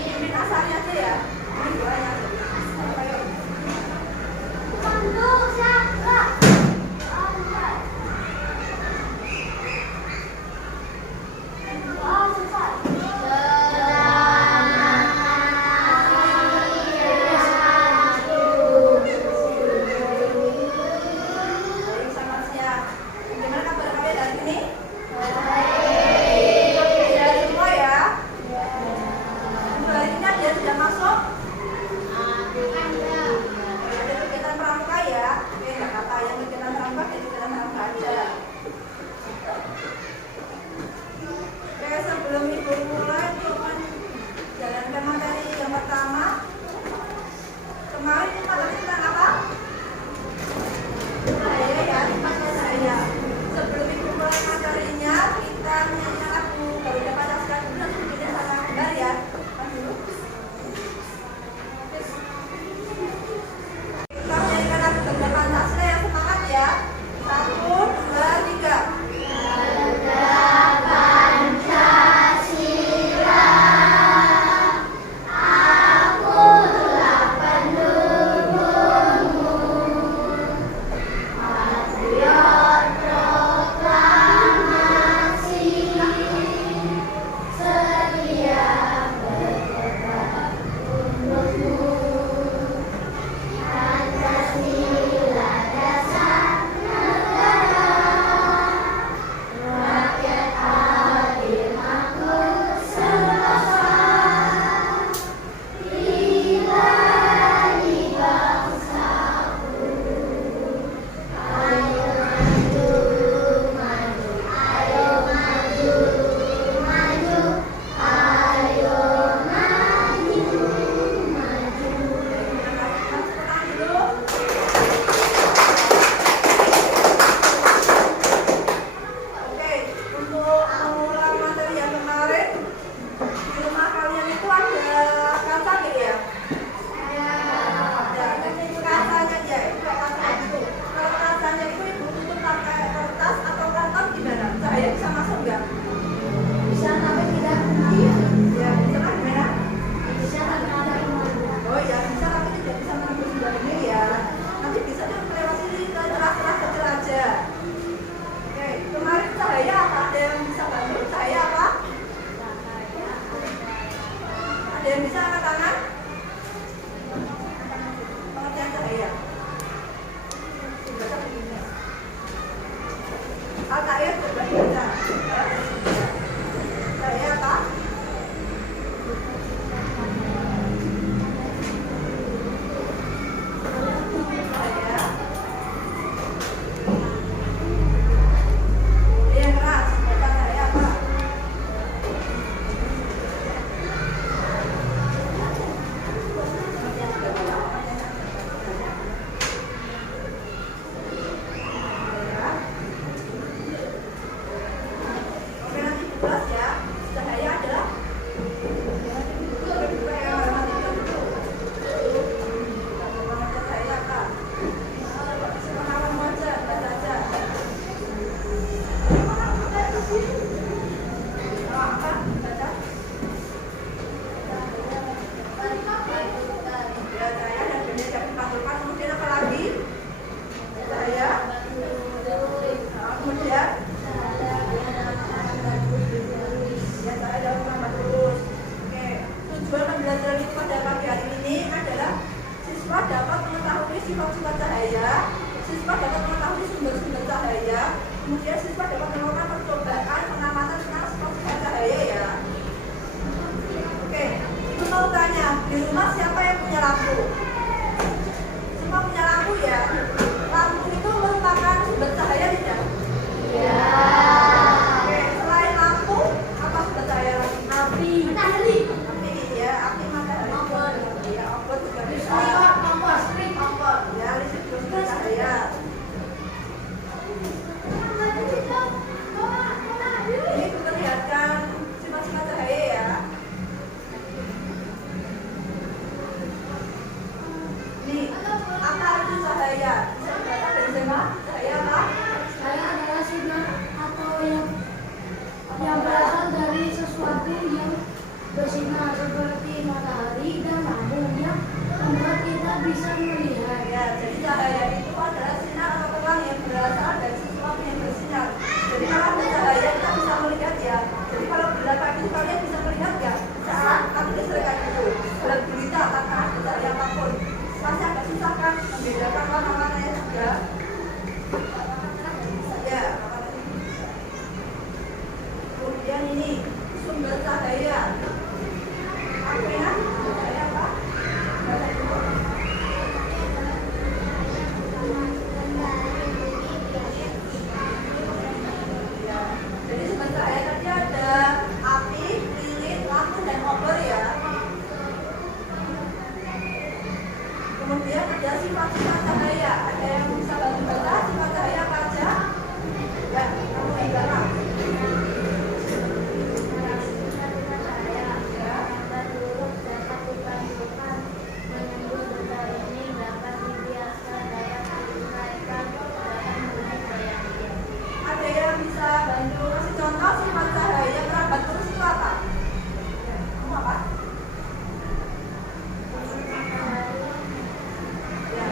dipimpin Asari aja ya. Ini doanya. Ayo. sifat-sifat cahaya, siswa dapat mengetahui sumber-sumber cahaya, kemudian siswa dapat melakukan percobaan pengamatan tentang sifat-sifat cahaya ya. Oke, itu mau tanya, di rumah siapa yang punya lampu? Semua punya lampu ya? Lampu itu merupakan sumber cahaya tidak? Ya. Oke, selain lampu, apa sumber cahaya lagi? Api. Matahari. Api ya, api matahari. Obor. Ya, obor juga bisa. Obor. Ya, listrik juga sumber cahaya. Ini memperlihatkan sifat-sifat cahaya ya. seperti matahari dan lampu yang membuat kita bisa melihat. Ya, jadi cahaya itu adalah sinar atau terang yang berasal dari sesuatu yang bersinar. Jadi kalau ada cahaya kita bisa melihat ya. Jadi kalau bila pagi kalian bisa melihat ya saat kami listrikkan itu dalam berita tanpa ada cahaya apapun. Masih agak susah kan membedakan warna-warnanya juga. Ya, kemudian ini sumber cahaya. Apa ya? Cahaya apa? Jadi sumber cahaya tadi ada api, lilin, lampu, dan obor ya. Kemudian ada sifat-sifat cahaya. Ada yang bisa bantu baca sifat cahaya apa aja? Ya, kamu yang garang. Ada yang bisa bantu kasih contoh sifat cahaya merambat terus itu apa? Kamu apa? Ya,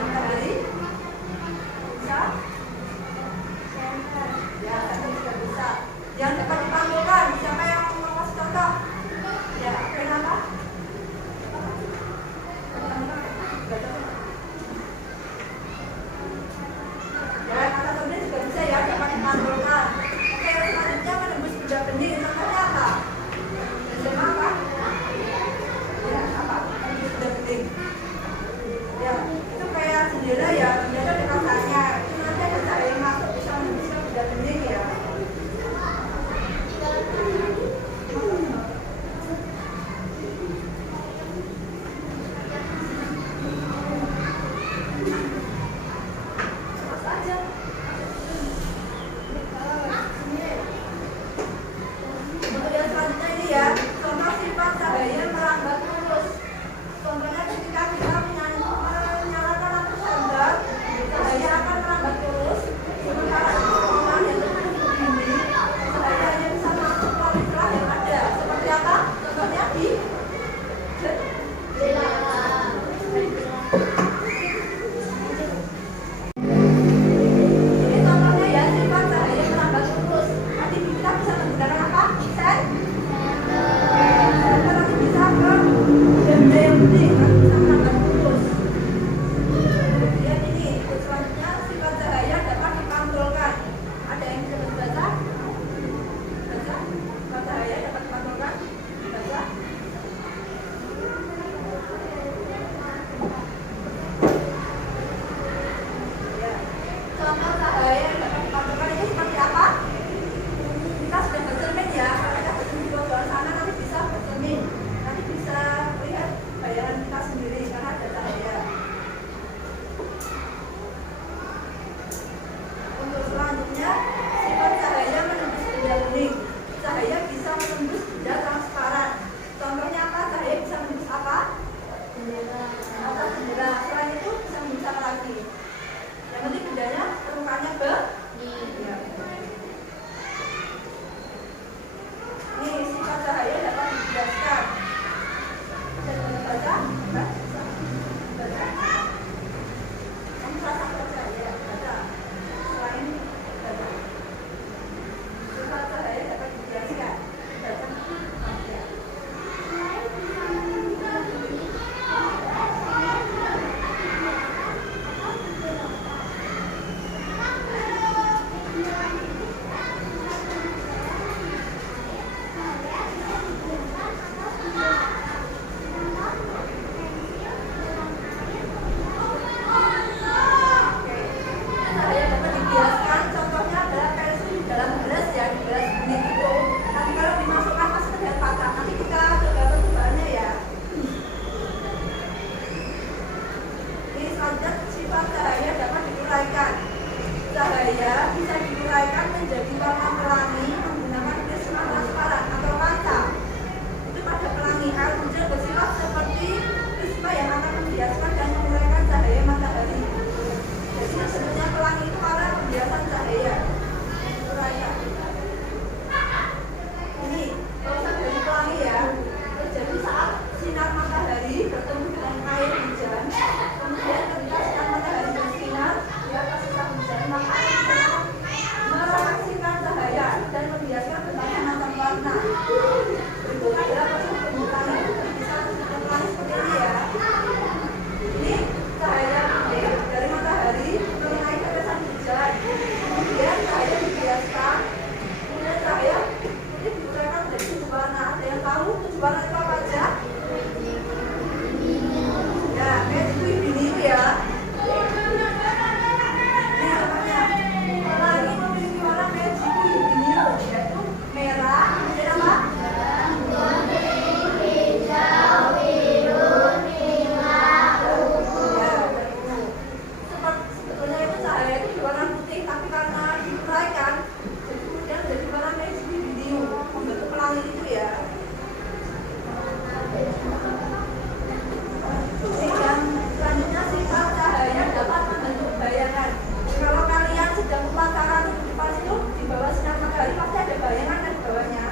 Yang selanjutnya sifat cahaya dapat membentuk bayangan. Kalau kalian sedang upacara di depan itu di bawah sinar matahari pasti ada bayangan kan di bawahnya.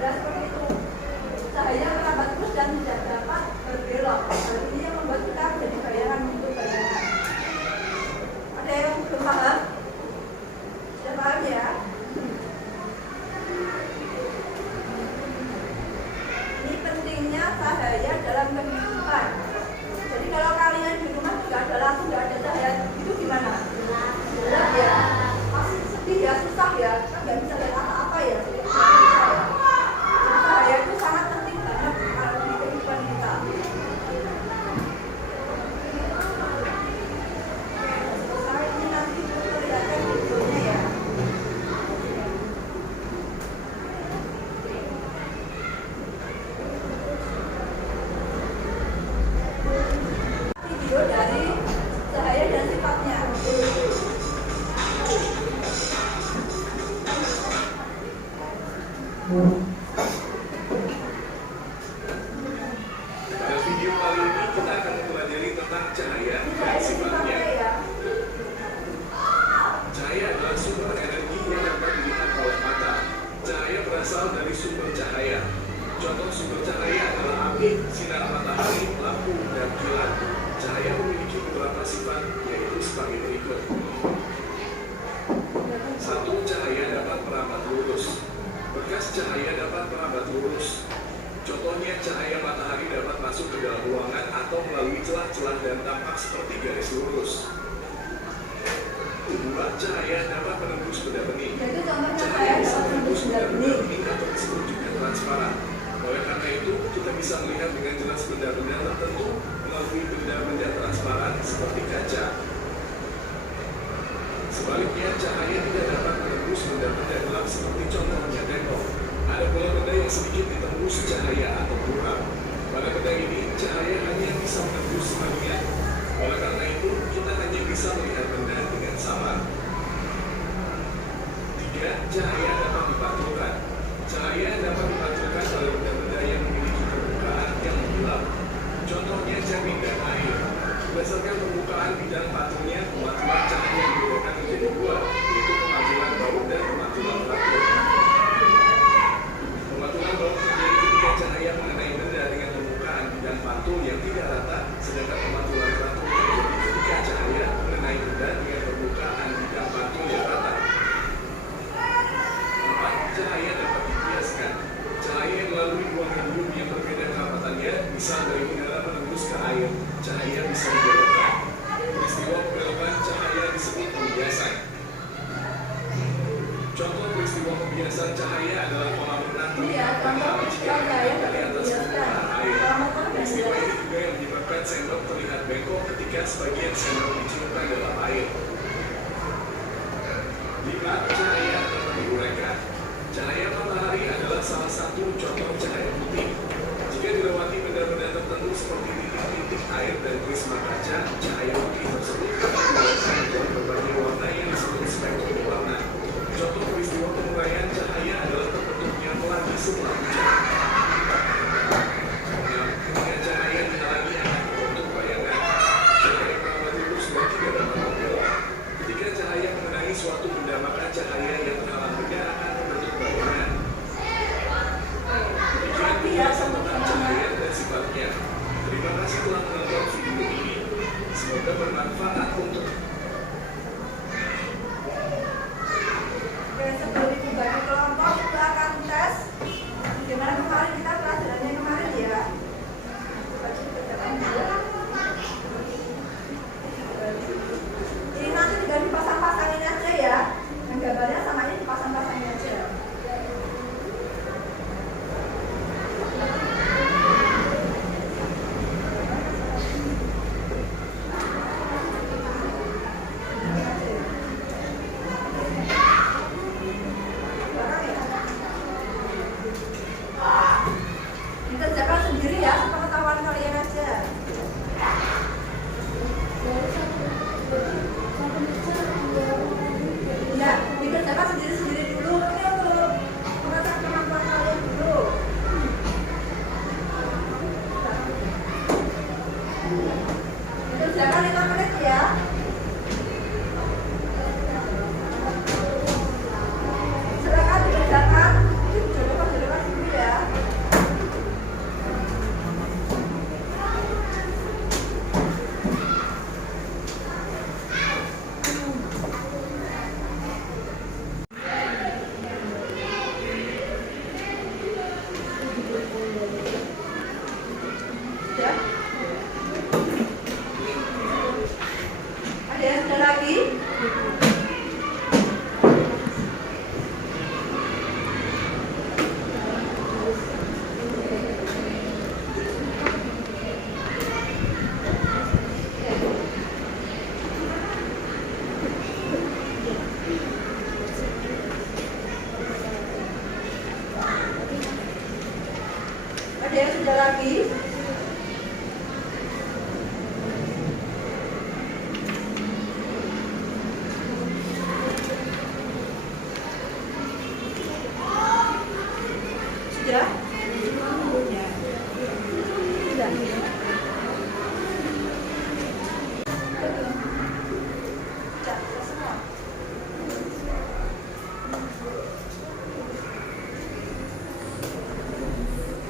Dan seperti itu cahaya merambat terus dan tidak dapat berbelok. Hal ini yang membuat kita menjadi bayangan untuk bayangan. Ada yang belum paham? Sudah paham ya? Ini pentingnya cahaya dalam kehidupan. Jadi kalau kalian di rumah nggak ada lampu, nggak ada cahaya, itu gimana? Gelap ya, pasti sedih ya, susah ya, kan nggak bisa lihat apa-apa ya. Jadi cahaya itu sangat penting banget kalau di kehidupan kita. Oke, ini nanti perlihatkan videonya ya. Video dari cahaya dan sifatnya. Pada video kali ini kita akan mempelajari tentang cahaya dan sifatnya. Cahaya adalah sumber energi yang dapat dilihat oleh mata. Cahaya berasal dari sumber cahaya. Contoh sumber cahaya adalah api, sinar matahari, lampu, dan kilat. Cahaya memiliki beberapa sifat, yaitu sebagai berikut. 1. Cahaya dapat merambat lurus. Berkas cahaya dapat merambat lurus. Contohnya cahaya matahari dapat masuk ke dalam ruangan atau melalui celah-celah dan tampak seperti garis lurus. 2. Cahaya dapat menembus benda bening. Jadi contohnya Cahaya cahaya bisa dapat menembus benda benda bening. bening atau disebut juga transparan. Oleh karena itu, kita bisa melihat dengan jelas benda-benda tertentu melalui benda-benda transparan seperti kaca. Sebaliknya, cahaya tidak dapat menembus benda-benda gelap seperti contohnya tembok. Ada pula benda yang sedikit ditembus cahaya atau buram. Pada benda ini, cahaya hanya bisa menembus sebagian. Oleh karena itu, kita hanya bisa melihat benda dengan samar. 3. Cahaya dapat dipantulkan. Cahaya dapat dipantulkan pada benda-benda yang memiliki permukaan yang gelap. Contohnya cermin dan air. Berdasarkan permukaan bidang pantulnya, pemantulan cahaya dibedakan menjadi dua, yaitu pemantulan baut dan pemantulan baut. Pemantulan baut terjadi ketika cahaya mengenai benda dengan permukaan bidang pantul yang tidak rata, sedangkan pemantulan baut terjadi ketika cahaya mengenai benda dengan permukaan bidang pantul yang rata. 4. Cahaya dapat dibiaskan. Cahaya yang melalui ruang medium yang berbeda kerapatannya, misal dari udara menembus ke air, cahaya bisa dibelokkan. Peristiwa pembelokan cahaya disebut pembiasan. Contoh peristiwa pembiasan cahaya adalah kolam renang terlihat jika berada di atas permukaan air. Peristiwa ini juga yang menyebabkan sendok terlihat bengkok ketika sebagian sendok dicelupkan dalam air. 5. Cahaya dapat diuraikan. Cahaya matahari adalah salah satu contoh cahaya putih. Jika dilewati benda-benda tertentu seperti titik-titik air dan prisma kaca, cahaya putih tersebut akan diuraikan menjadi berbagai warna yang disebut spektrum warna. Contoh peristiwa penguraian cahaya adalah terbentuknya pelangi setelah hujan. 6. Ketika cahaya dihalangi akan terbentuk bayangan. Cahaya merambat lurus dan tidak dapat membelok. Ketika cahaya mengenai suatu benda, maka cahaya yang terhalang benda akan membentuk bayangan. Demikian penjelasan tentang cahaya dan sifatnya. Terima kasih telah menonton video ini. Semoga bermanfaat untuk Oke, sebelum itu bagi kelompok kita akan tes bagaimana kemarin kita pelajarannya kemarin ya. Baca pekerjaan dulu. Ini nanti tinggal dipasang-pasangin aja ya. Yang gambarnya sama ini dipasang-pasangin aja.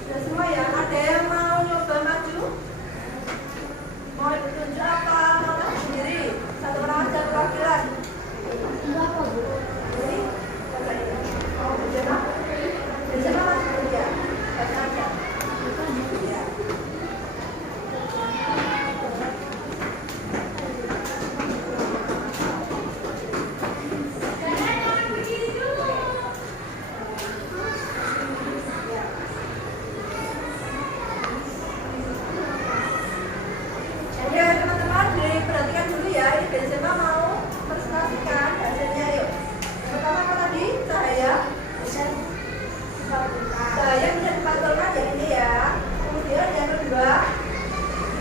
Sudah semua ya? Ada yang mau nyoba maju? Mau ikut tunjuk apa? Mau maju sendiri? Satu orang aja perwakilan. Enggak apa, Bu. Jadi, mau bersama? Bersama maju dulu ya? Baca aja. Ya. Oke teman-teman, diperhatikan dulu ya. Ini Benzema mau presentasikan hasilnya. Yuk. Yang pertama apa tadi? Cahaya. Bisa dipantulkan. Cahaya bisa dipantulkan ya ini ya. Kemudian yang kedua,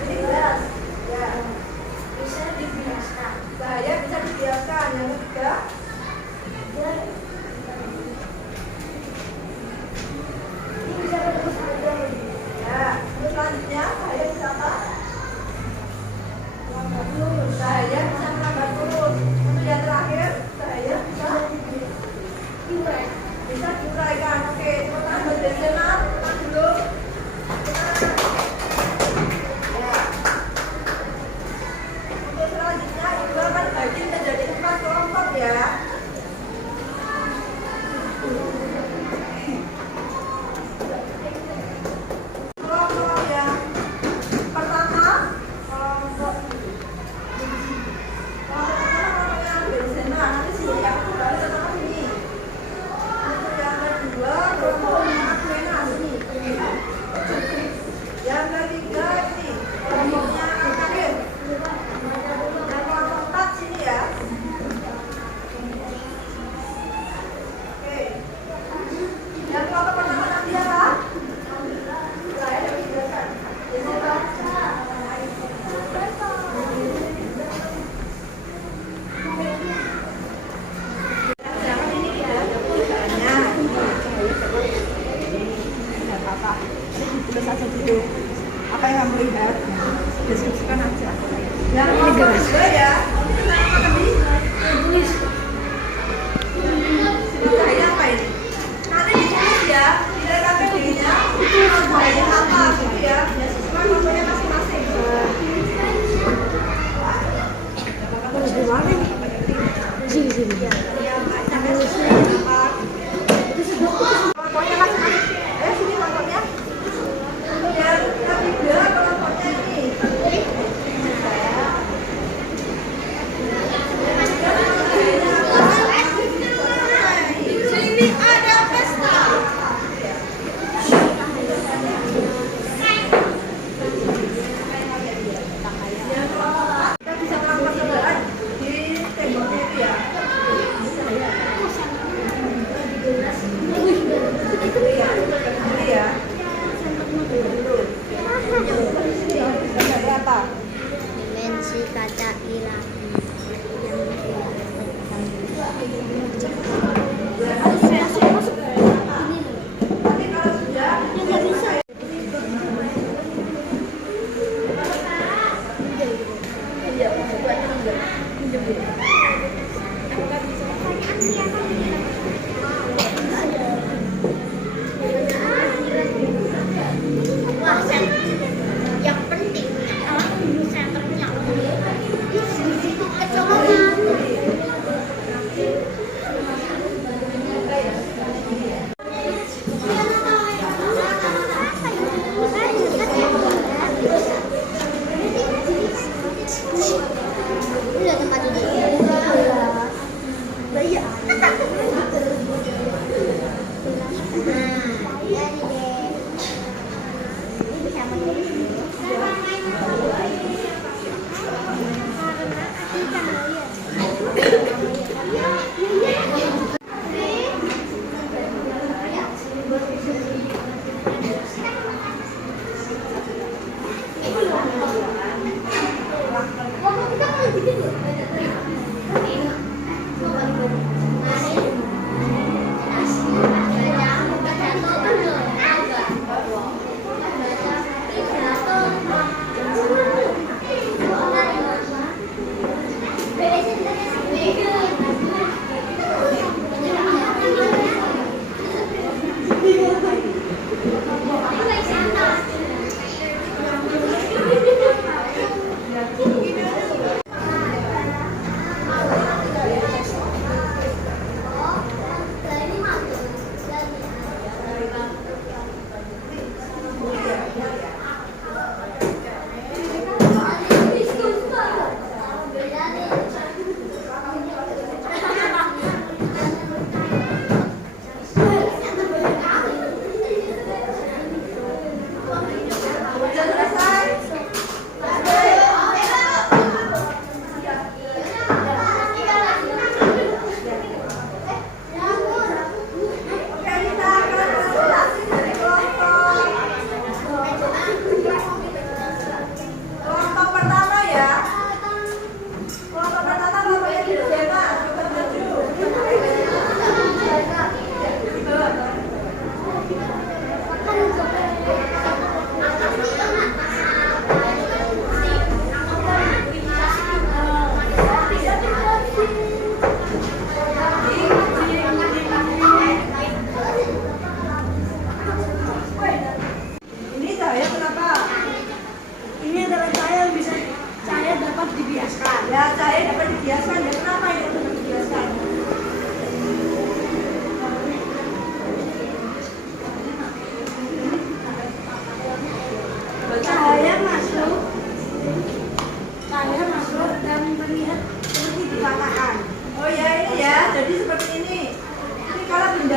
ini gelas. Ya. Bisa dibiaskan. Cahaya bisa dibiarkan. Yang ketiga, Dia ini bisa bertemu saja. ya. Terus selanjutnya cahaya bisa apa? Lambat lurus. Cahaya bisa merambat lurus. Untuk yang terakhir, cahaya bisa Iwek. bisa diuraikan. Oke, tepuk tangan buat Benzema. Teman dulu. Ya. Untuk selanjutnya ibu akan bagi menjadi 4 kelompok ya. Kelompok yang pertama, kelompok yang Benzema. Nanti sini ya, baru tetap sini. Untuk yang kedua, kelompoknya Aquena sini. Yang ketiga ini, kelompoknya Karim. Yang kelompok 4 sini ya. Oke. Yang kelompok pertama nanti apa? Saya ada menjelaskan. Jangan ini ya, tulisannya. Tidak apa-apa. Tulis aja dulu. Apa yang kamu lihat? Deskripsikan aja. Yang kelompok kedua ya. Ini nama tadi? Tulis. Cahaya apa ini? Nanti ditulis ya, nilai KPD-nya cahaya apa gitu ya. Sesuai kelompoknya masing-masing. Sini, sini. Yang sampai sini apa? Kelompoknya masing-masing. Sini kelompoknya. Yang ketiga kelompoknya ini.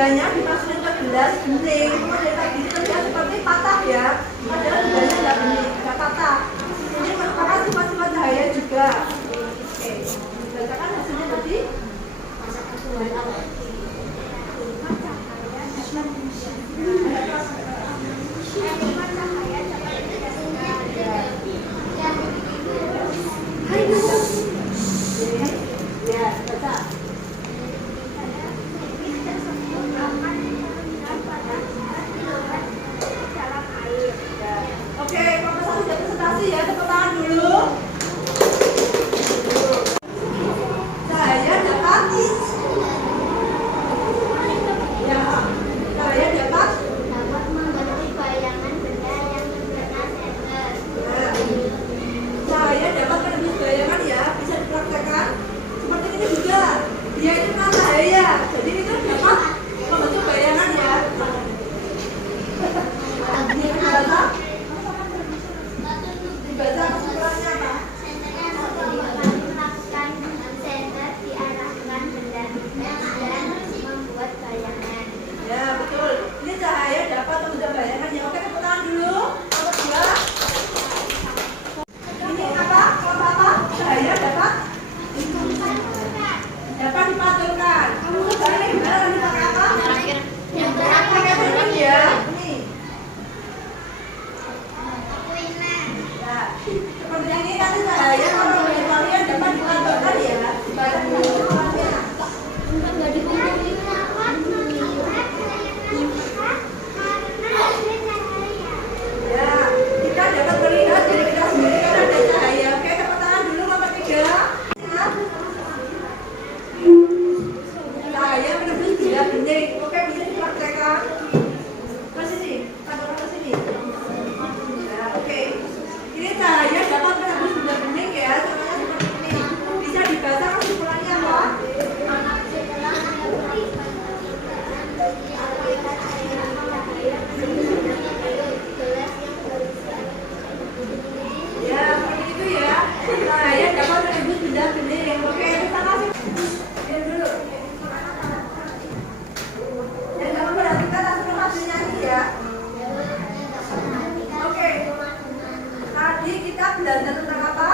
cobanya dimasukin ke gelas bening. Cuma dari tadi terlihat seperti patah ya. Padahal gelasnya nggak bening, nggak patah. Ini merupakan sifat-sifat cahaya juga. Oke, berdasarkan hasilnya tadi. Ya, baca. Oke, profesor sudah presentasi ya, tepuk tangan dulu. Saya dapat ya, saya dapat membentuk bayangan benda yang berwarna senter. saya dapat menembus bayangan ya, bisa dipraktekkan seperti ini juga. Dia itu kan cahaya, jadi itu dapat membentuk bayangan ya. Dibaca kesimpulannya apa? Melakukan senter diarahkan benda-benda dan membuat bayangan. Ya betul. Ini cahaya dapat membentuk bayangan ya. Oke, tepuk tangan dulu. Nomor 2. Ini apa? Apa apa? Cahaya dapat dipantulkan. Caranya gimana? Tadi pakai apa? Pakai pelin ya. Ini. Ya. Seperti ini nanti cahaya kalau bagi kalian dapat dipantulkan ya. Ya, kita dapat melihat diri kita sendiri kan ada cahaya. Oke, tepuk tangan dulu nomor 3. Cahaya menembus benda bening. Oke, bisa dipraktekkan. Ke sini, pantulkan ke sini. Ya, oke. Ini cahaya dapat menembus benda bening ya. Contohnya seperti ini. Bisa dibaca kesimpulannya apa? Ya, seperti itu ya. Cahaya dapat menembus benda bening. Oke, kita kasih. Diam dulu. Yang dapat memperhatikan langsung hasilnya ini ya. Oke. Tadi kita belajar tentang apa?